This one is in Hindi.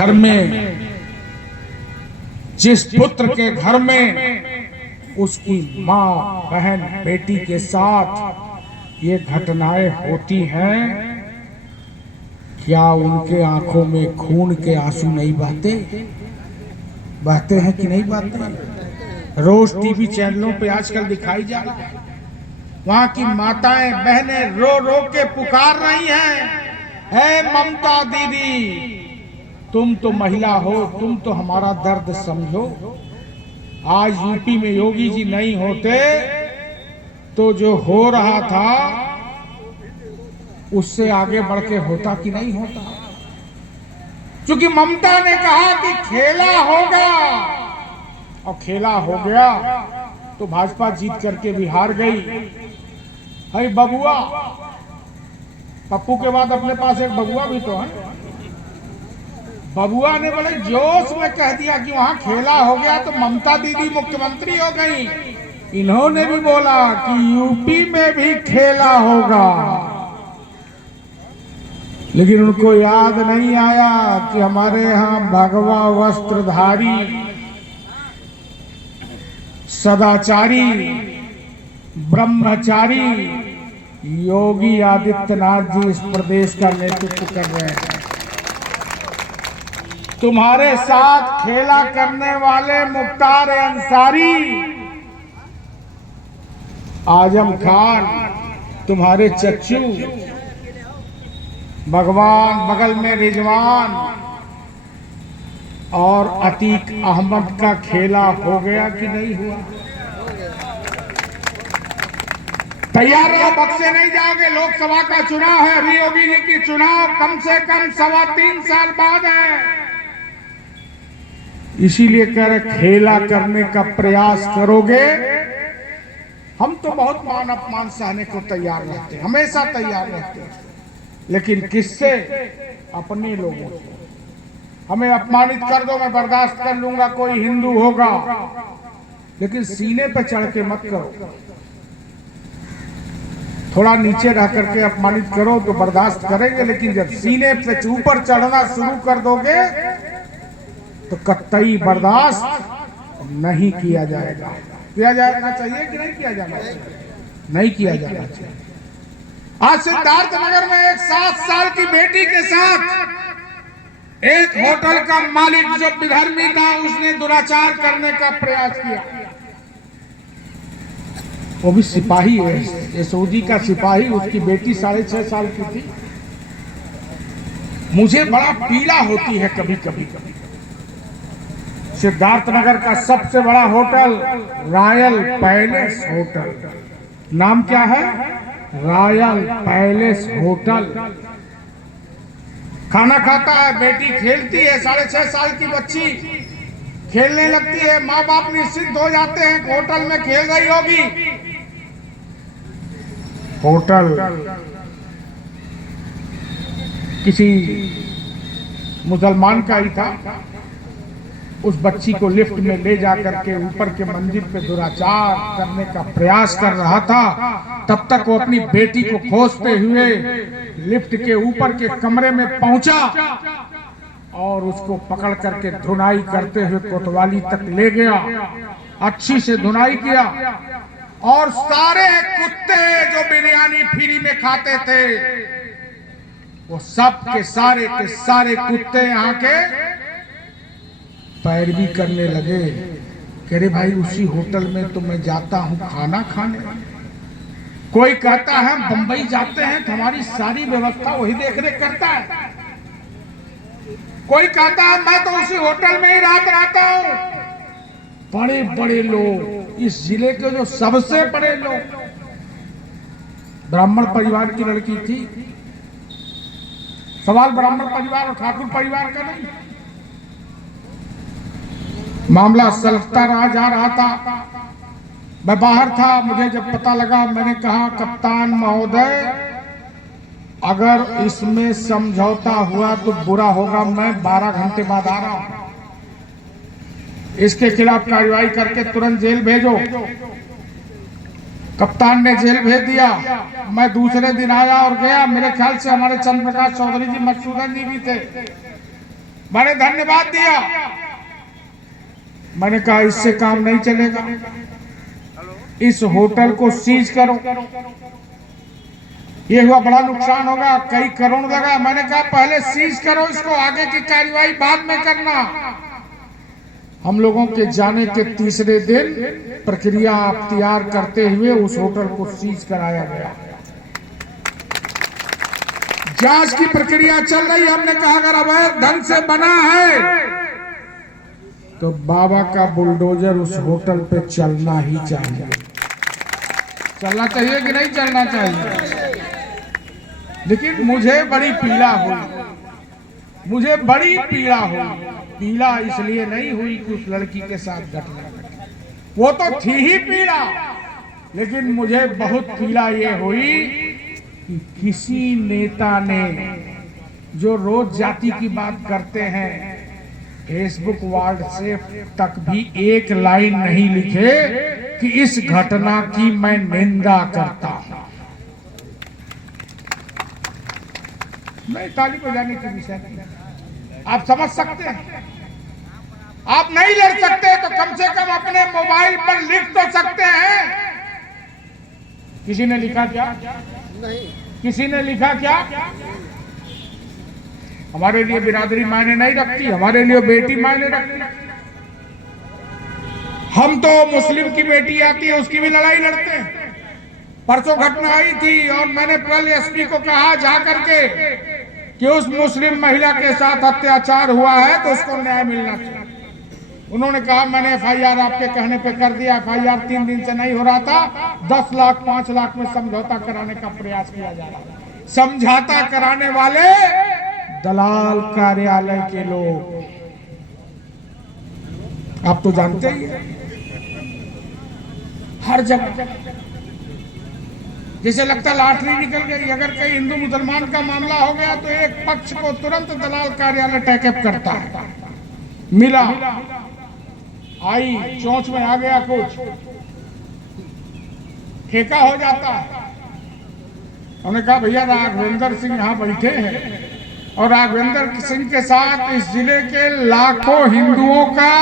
घर में, जिस पुत्र के घर में उसकी माँ बहन बेटी के साथ ये घटनाएं होती हैं, क्या उनके आंखों में खून के आंसू नहीं बहते? बहते हैं कि नहीं बहते? रोज टीवी चैनलों पे आजकल दिखाई जा रहा है, वहां की माताएं बहनें रो रो के पुकार रही हैं, है ममता दीदी, तुम तो महिला हो, तुम तो हमारा दर्द समझो। आज यूपी में योगी जी नहीं होते तो जो हो रहा था उससे आगे बढ़ के होता कि नहीं होता। क्योंकि ममता ने कहा कि खेला होगा, और खेला हो गया तो भाजपा जीत करके बिहार गई। अरे बबुआ, पप्पू के बाद अपने पास एक बबुआ भी तो है। बबुआ ने बड़े जोश में कह दिया कि वहां खेला हो गया तो ममता दीदी मुख्यमंत्री हो गई। इन्होंने भी बोला कि यूपी में भी खेला होगा, लेकिन उनको याद नहीं आया कि हमारे यहाँ भगवा वस्त्रधारी सदाचारी ब्रह्मचारी योगी आदित्यनाथ जी इस प्रदेश का नेतृत्व कर रहे हैं। तुम्हारे साथ खेला करने वाले मुख्तार अंसारी, आजम खान, तुम्हारे चच्चू, भगवान बगल में रिजवान और अतीक अहमद का खेला हो गया कि नहीं हुआ? तैयार रहो, बक्से नहीं जाओगे। लोकसभा का चुनाव है, अभी योगी जी की चुनाव कम से कम 3.25 साल बाद है। इसीलिए कह रहे खेला करने का प्रयास करोगे। हम तो बहुत मान अपमान सहने को तैयार रहते हैं, हमेशा तैयार रहते हैं, लेकिन किससे? अपने लोगों से। हमें अपमानित कर दो, मैं बर्दाश्त कर लूंगा, कोई हिंदू होगा, लेकिन सीने पे चढ़ के मत करो। थोड़ा नीचे रह करके अपमानित करो तो बर्दाश्त करेंगे, लेकिन जब सीने पे ऊपर चढ़ना शुरू कर दोगे तो कतई बर्दाश्त नहीं किया जाएगा। किया जाना चाहिए कि नहीं किया जाना चाहिए? नहीं किया जाना चाहिए। आज सिद्धार्थनगर में एक 7 साल की बेटी के साथ एक होटल का मालिक जो विधर्मी था, उसने दुराचार करने का प्रयास किया। वो भी सिपाही है, एसओजी का सिपाही, उसकी बेटी 6.5 साल की थी। मुझे बड़ा पीड़ा होती है कभी कभी। सिद्धार्थनगर का सबसे बड़ा होटल रॉयल पैलेस होटल, नाम क्या है? Royal palace hotel. खाना खाता है, बेटी खेलती है, 6.5 साल की बच्ची खेलने लगती है, माँ बाप निश्चिंत हो जाते हैं होटल में खेल रही होगी। होटल किसी मुसलमान का ही था। उस बच्ची को लिफ्ट में ले जाकर के ऊपर के मंजिल पे दुराचार करने का प्रयास कर रहा था। तब तक वो अपनी बेटी को खोजते हुए लिफ्ट के ऊपर के कमरे में पहुंचा और उसको पकड़ करके धुनाई करते हुए कोतवाली तक ले गया। अच्छी से धुनाई किया और सारे कुत्ते जो बिरयानी फ्री में खाते थे, वो सब के सारे कुत्ते यहाँ के पैरवी करने लगे। कह रहे भाई उसी होटल में तो मैं जाता हूँ खाना खाने। कोई कहता है बंबई जाते हैं तो हमारी सारी व्यवस्था वही देख रेख करता है। कोई कहता है मैं तो उसी होटल में ही रात रहता हूँ। बड़े बड़े लोग, इस जिले के जो सबसे बड़े लोग, ब्राह्मण परिवार की लड़की थी। सवाल ब्राह्मण परिवार और ठाकुर परिवार का नहीं, मामला सलगता रहा जा रहा था। मैं बाहर था, मुझे जब पता लगा मैंने कहा कप्तान महोदय, अगर इसमें समझौता हुआ तो बुरा होगा, मैं 12 घंटे बाद आ रहा हूं, इसके खिलाफ कार्रवाई करके तुरंत जेल भेजो। कप्तान ने जेल भेज दिया। मैं दूसरे दिन आया और गया। मेरे ख्याल से हमारे चंद्र प्रकाश चौधरी जी, मधुसूदन जी भी थे। मैंने धन्यवाद दिया। मैंने कहा इससे काम नहीं चलेगा, इस होटल को सीज करो, ये हुआ बड़ा नुकसान होगा, कई करोड़ लगा। मैंने कहा पहले सीज करो इसको, आगे की कार्यवाही बाद में करना। हम लोगों के जाने के तीसरे दिन प्रक्रिया अख्तियार करते हुए उस होटल को सीज कराया गया। जांच की प्रक्रिया चल रही। हमने कहा अगर अवैध ढंग से बना है तो बाबा का बुलडोजर उस होटल पे चलना ही चाहिए। चलना चाहिए कि नहीं चलना चाहिए? लेकिन मुझे बड़ी पीड़ा हुई, मुझे बड़ी पीड़ा हुई। पीड़ा इसलिए नहीं हुई कि उस लड़की के साथ घटना घटी, वो तो थी ही पीड़ा, लेकिन मुझे बहुत पीड़ा ये हुई कि किसी नेता ने जो रोज जाति की बात करते हैं, फेसबुक व्हाट्सएप तक भी एक लाइन नहीं लिखे कि इस घटना की मैं निंदा करता हूं। मैं ताली बजाने के विषय नहीं, आप समझ सकते हैं। आप नहीं लड़ सकते तो कम से कम अपने मोबाइल पर लिख तो सकते हैं। किसी ने लिखा क्या? नहीं। किसी ने लिखा क्या? हमारे लिए बिरादरी मायने नहीं रखती, हमारे लिए बेटी मायने रखती। हम तो मुस्लिम की बेटी आती है उसकी भी लड़ाई लड़ते हैं। परसों घटना आई थी और मैंने कल एसपी को कहा जा करके कि उस मुस्लिम महिला के साथ अत्याचार हुआ है तो उसको न्याय मिलना चाहिए। उन्होंने कहा मैंने एफआईआर आपके कहने पे कर दिया। एफआईआर 3 दिन से नहीं हो रहा था, 10 लाख 5 लाख में समझौता कराने का प्रयास किया जा रहा है। समझौता कराने वाले दलाल कार्यालय के लोग, आप तो जानते ही हैं, हर जगह जैसे लगता लॉटरी निकल गई। अगर कहीं हिंदू मुसलमान का मामला हो गया तो एक पक्ष को तुरंत दलाल कार्यालय टैकअप करता है। मिला, आई, चोंच में आ गया, कुछ ठेका हो जाता है। उन्होंने कहा भैया राघवेंद्र सिंह यहाँ बैठे हैं और राघवेंद्र सिंह के साथ इस जिले के लाखों हिंदुओं का